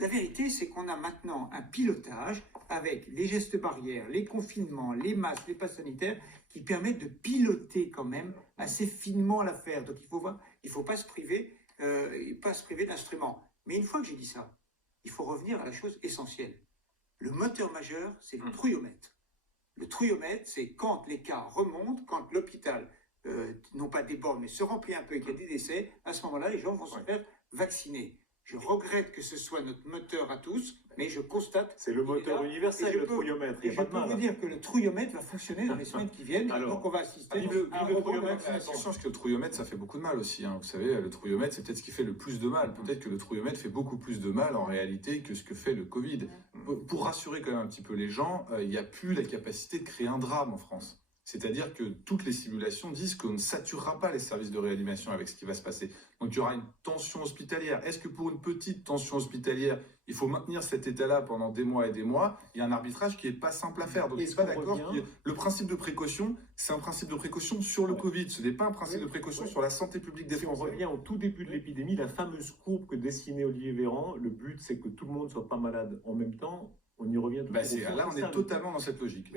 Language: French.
La vérité, c'est qu'on a maintenant un pilotage avec les gestes barrières, les confinements, les masques, les passes sanitaires, qui permettent de piloter quand même assez finement l'affaire. Donc il faut pas se priver, d'instruments. Mais une fois que j'ai dit ça, il faut revenir à la chose essentielle. Le moteur majeur, c'est le trouillomètre. Le trouillomètre, c'est quand les cas remontent, quand l'hôpital, non pas déborde, mais se remplit un peu et qu'il y a des décès, à ce moment-là, les gens vont se faire vacciner. Je regrette que ce soit notre moteur à tous, mais je constate... C'est le moteur universel, le trouillomètre. Et je peux vous dire que le trouillomètre va fonctionner dans les semaines qui viennent, Alors, donc on va assister à un le rebond de la trouillomètre, vaccination. Attention, parce que le trouillomètre, ça fait beaucoup de mal aussi. Vous savez, le trouillomètre, c'est peut-être ce qui fait le plus de mal. Peut-être que le trouillomètre fait beaucoup plus de mal en réalité que ce que fait le Covid. Pour rassurer quand même un petit peu les gens, il n'y a plus la capacité de créer un drame en France. C'est-à-dire que toutes les simulations disent qu'on ne saturera pas les services de réanimation avec ce qui va se passer. Donc il y aura une tension hospitalière. Est-ce que pour une petite tension hospitalière, il faut maintenir cet état-là pendant des mois et des mois? Il y a un arbitrage qui n'est pas simple à faire. Donc je ne suis pas d'accord. Le principe de précaution, c'est un principe de précaution sur le Covid. Ce n'est pas un principe de précaution sur la santé publique des Français. Si on revient au tout début de l'épidémie, la fameuse courbe que dessinait Olivier Véran, le but c'est que tout le monde ne soit pas malade en même temps. On y revient tout à l'heure. Là, on est totalement dans cette logique.